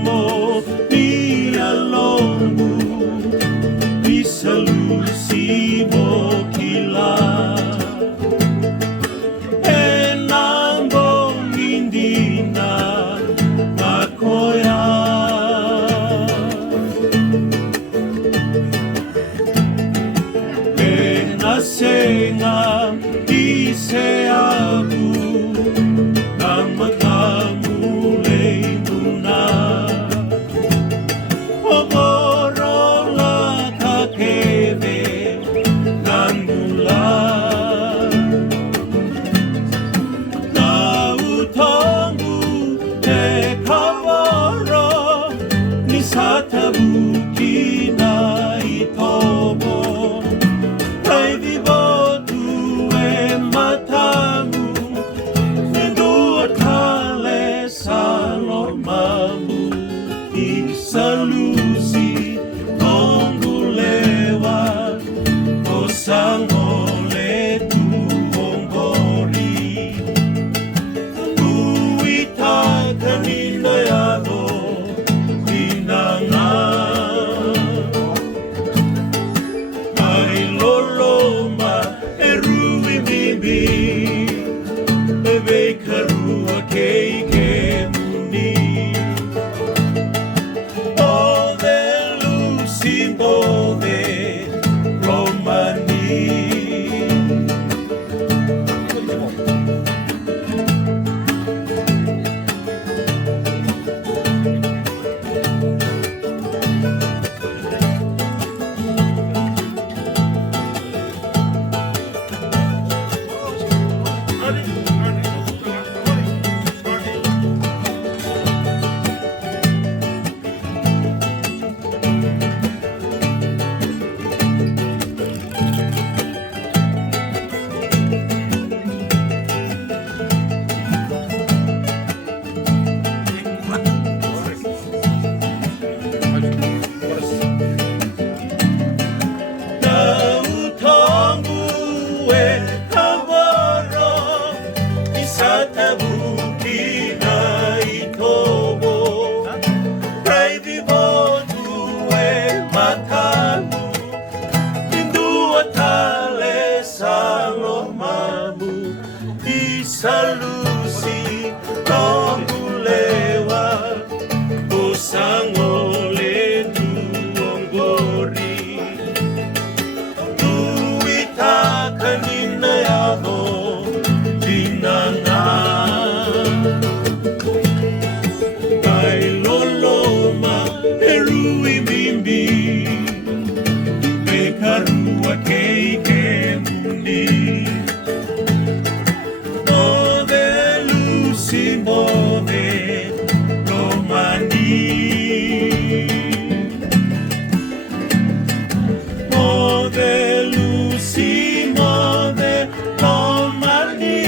Mo dialogmu di solusi mo kila enambong indina makoya enasenga iseabu Satabuki na itomo Ay vivo tue matamu Nindua kale salomamu Isalusi tongulewa Osangole tuongori Uita kanina yado Ebe karua keike muni Ode lusi bode romani Satabuki na itomo Pray vivo tue matamu Indua tale salomamu Isalusi tongulewa Osangole tuonggori Tuita kanina yabo Bekarua keike muni Ode lusi bode romani Ode lusi bode romani